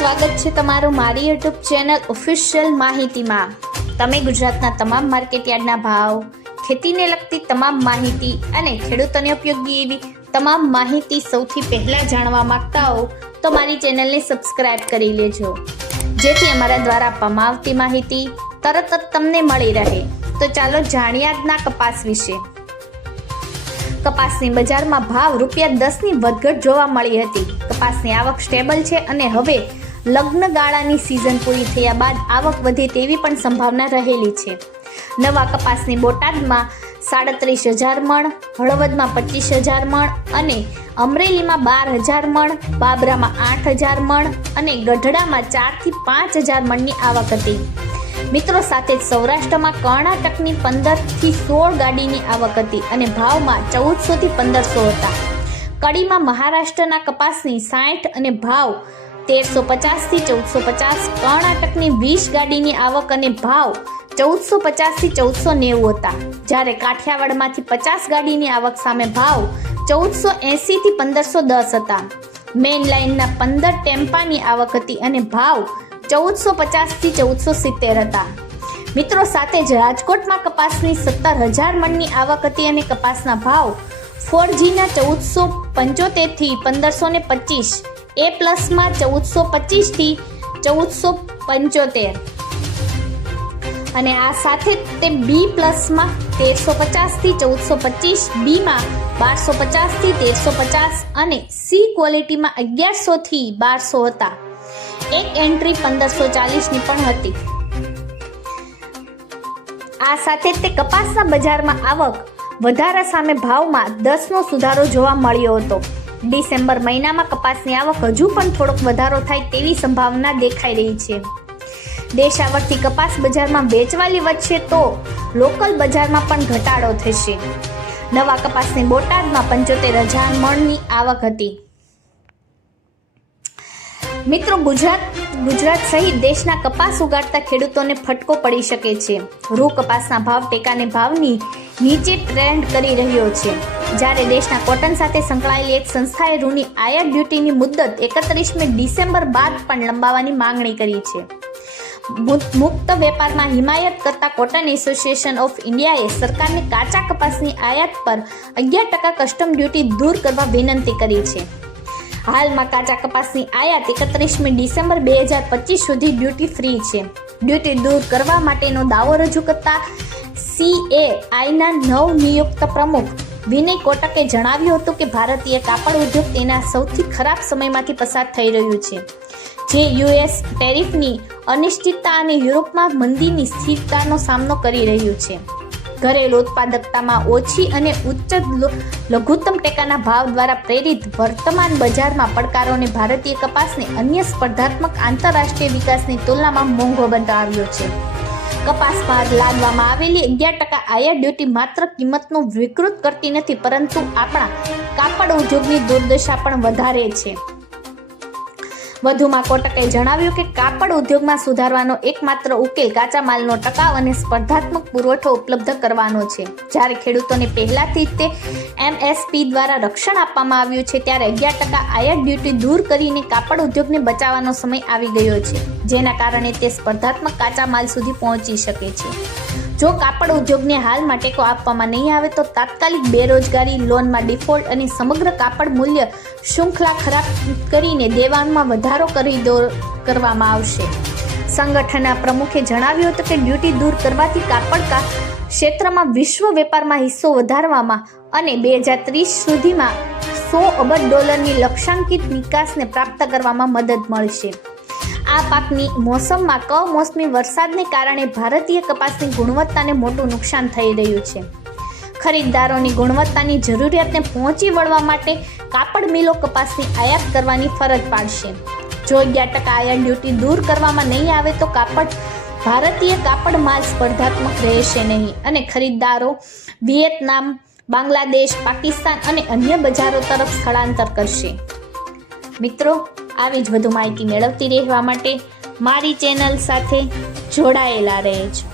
સ્વાગત છે તમારું મારી યુટ્યુબ ચેનલ ઓફિશિયલ માહિતીમાં। તમે ગુજરાતના તમામ માર્કેટયાર્ડના ભાવ, ખેતીને લગતી તમામ માહિતી અને ખેડૂતોને ઉપયોગી એવી તમામ માહિતી સૌથી પહેલા જાણવા માંગતા હો તો મારી ચેનલને સબસ્ક્રાઇબ કરી લેજો, જેથી અમારા દ્વારા આપવામાં આવતી માહિતી તરત જ તમને મળી રહે। તો ચાલો જાણીએ આજના કપાસ વિશે। કપાસની બજારમાં ભાવ ₹10 ની વધઘટ જોવા મળી હતી। કપાસની આવક સ્ટેબલ છે અને હવે લગ્ન ગાળાની સિઝન પૂરી થયા બાદ આવક વધે તેવી પણ સંભાવના રહેલી છે। નવા કપાસની બોટાદમાં 37,000 મણ, હળવદમાં 25,000 મણ અને અમરેલીમાં 12,000 મણ, બાબરામાં 8,000 મણ અને ગઢડામાં 4 થી 5,000 મણની આવક હતી। મિત્રો, સાથે જ સૌરાષ્ટ્રમાં કર્ણાટકની 15 થી 16 ગાડીની આવક હતી અને ભાવમાં 1400 થી 1500 હતા। કડીમાં મહારાષ્ટ્રના કપાસની 60 અને ભાવ 1350 થી 1450, કર્ણાટકની 20 ગાડીની આવક અને ભાવ 1450 થી 1490 હતા। જ્યારે કાઠિયાવાડમાંથી 50 ગાડીની આવક સામે ભાવ 1480 થી 1510 હતા। મેઇન લાઇનના 15 ટેમ્પાની આવક હતી અને ભાવ 1450 થી 1470 હતા। મિત્રો, સાથે જ રાજકોટમાં કપાસની 17,000 મણની આવક હતી અને કપાસના ભાવ 4Gના 1475 થી 1525, A પ્લસમાં 1425 થી 1475 અને આ સાથે તે B પ્લસમાં 1350 થી 1425, બીમાં 1250 થી 1350 અને C ક્વોલિટીમાં 1100 થી 1200 હતા। એક એન્ટ્રી 1540ની પણ હતી। આ સાથે તે કપાસના બજારમાં આવક વધારા સામે ભાવમાં 10નો સુધારો જોવા મળ્યો હતો। ડિસેમ્બર મહિનામાં કપાસની આવક હજુ પણ થોડોક વધારો થાય તેવી સંભાવના દેખાઈ રહી છે। દેશાવરથી કપાસ બજારમાં વેચવાલી વધશે તો લોકલ બજારમાં પણ ઘટાડો થશે। નવા કપાસની બોટાદમાં 75,000 મણની આવક હતી। મિત્રો, ગુજરાત સહિત દેશના કપાસ ઉગાડતા ખેડૂતોને ફટકો પડી શકે છે। રૂ કપાસના ભાવ ટેકાને ભાવની નીચે ટ્રેન્ડ કરી રહ્યો છે, જ્યારે દેશના કોટન સાથે સંકળાયેલી એક સંસ્થાએ રૂની આયાત ડ્યુટીની મુદત 31મી ડિસેમ્બર બાદ પણ લંબાવવાની માંગણી કરી છે। મુક્ત વેપારમાં હિમાયત કરતા કોટન એસોસિએશન ઓફ ઇન્ડિયાએ સરકારને કાચા કપાસની આયાત પર 11% કસ્ટમ ડ્યુટી દૂર કરવા વિનંતી કરી છે। હાલમાં કાચા કપાસની આયાત 31મી ડિસેમ્બર 2025 સુધી ડ્યુટી ફ્રી છે। ડ્યુટી દૂર કરવા માટેનો દાવો રજૂ કરતા CAIના નવનિયુક્ત પ્રમુખ વિનય કોટકે જણાવ્યું હતું કે ભારતીય કાપડ ઉદ્યોગ તેના સૌથી ખરાબ સમયમાંથી પસાર થઈ રહ્યું છે, જે US ટેરિફની અનિશ્ચિતતા અને યુરોપમાં મંદીની સ્થિરતાનો સામનો કરી રહ્યું છે। ઘરેલું ઉત્પાદકતામાં ઓછી અને ઉચ્ચ લઘુત્તમ ટેકાના ભાવ દ્વારા પ્રેરિત વર્તમાન બજારમાં પડકારોને ભારતીય કપાસને અન્ય સ્પર્ધાત્મક આંતરરાષ્ટ્રીય વિકાસની તુલનામાં મોંઘો બનાવ્યો છે। કપાસ પર લાદવામાં આવેલી 11% આયાત ડ્યુટી માત્ર કિંમતનો વિકૃત કરતી નથી, પરંતુ આપણા કાપડ ઉદ્યોગની દુર્દશા પણ વધારે છે। વધુમાં કોટકે જણાવ્યું કે કાપડ ઉદ્યોગમાં સુધારવાનો એકમાત્ર ઉકેલ કાચા માલનો ટકાઉ અને સ્પર્ધાત્મક પુરવઠો ઉપલબ્ધ કરવાનો છે। જ્યારે ખેડૂતોને પહેલાથી જ તે MSP દ્વારા રક્ષણ આપવામાં આવ્યું છે, ત્યારે 11% આયાત ડ્યુટી દૂર કરીને કાપડ ઉદ્યોગને બચાવવાનો સમય આવી ગયો છે, જેના કારણે તે સ્પર્ધાત્મક કાચા માલ સુધી પહોંચી શકે છે। જો કાપડ ઉદ્યોગને હાલમાં ટેકો આપવામાં નહીં આવે તો તાત્કાલિક બેરોજગારી, લોનમાં ડિફોલ્ટ અને સમગ્ર કાપડ મૂલ્ય શૃંખલા ખરાબ કરીને દેવાનમાં વધારો કરવામાં આવશે। સંગઠનના પ્રમુખે જણાવ્યું હતું કે ડ્યુટી દૂર કરવાથી કાપડ ક્ષેત્રમાં વિશ્વ વેપારમાં હિસ્સો વધારવામાં અને 2030 સુધીમાં $100 અબજ લક્ષ્યાંકિત નિકાસને પ્રાપ્ત કરવામાં મદદ મળશે। આ પાકની મોસમમાં કમોસમી વરસાદને કારણે ભારતીય કપાસની ગુણવત્તાને મોટું નુકસાન થઈ રહ્યું છે। ખરીદદારોની ગુણવત્તાની જરૂરિયાતને પહોંચી વળવા માટે કાપડ મિલો કપાસની આયાત કરવાની ફરજ પાડશે। જો 11% આયાત ડ્યુટી દૂર કરવામાં નહીં આવે તો ભારતીય કાપડ માલ સ્પર્ધાત્મક રહેશે નહીં અને ખરીદદારો વિયેતનામ, બાંગ્લાદેશ, પાકિસ્તાન અને અન્ય બજારો તરફ સ્થળાંતર કરશે। મિત્રો, આવી જ વધુ માહિતી મેળવતી રહેવા માટે મારી ચેનલ સાથે જોડાયેલા રહેજો।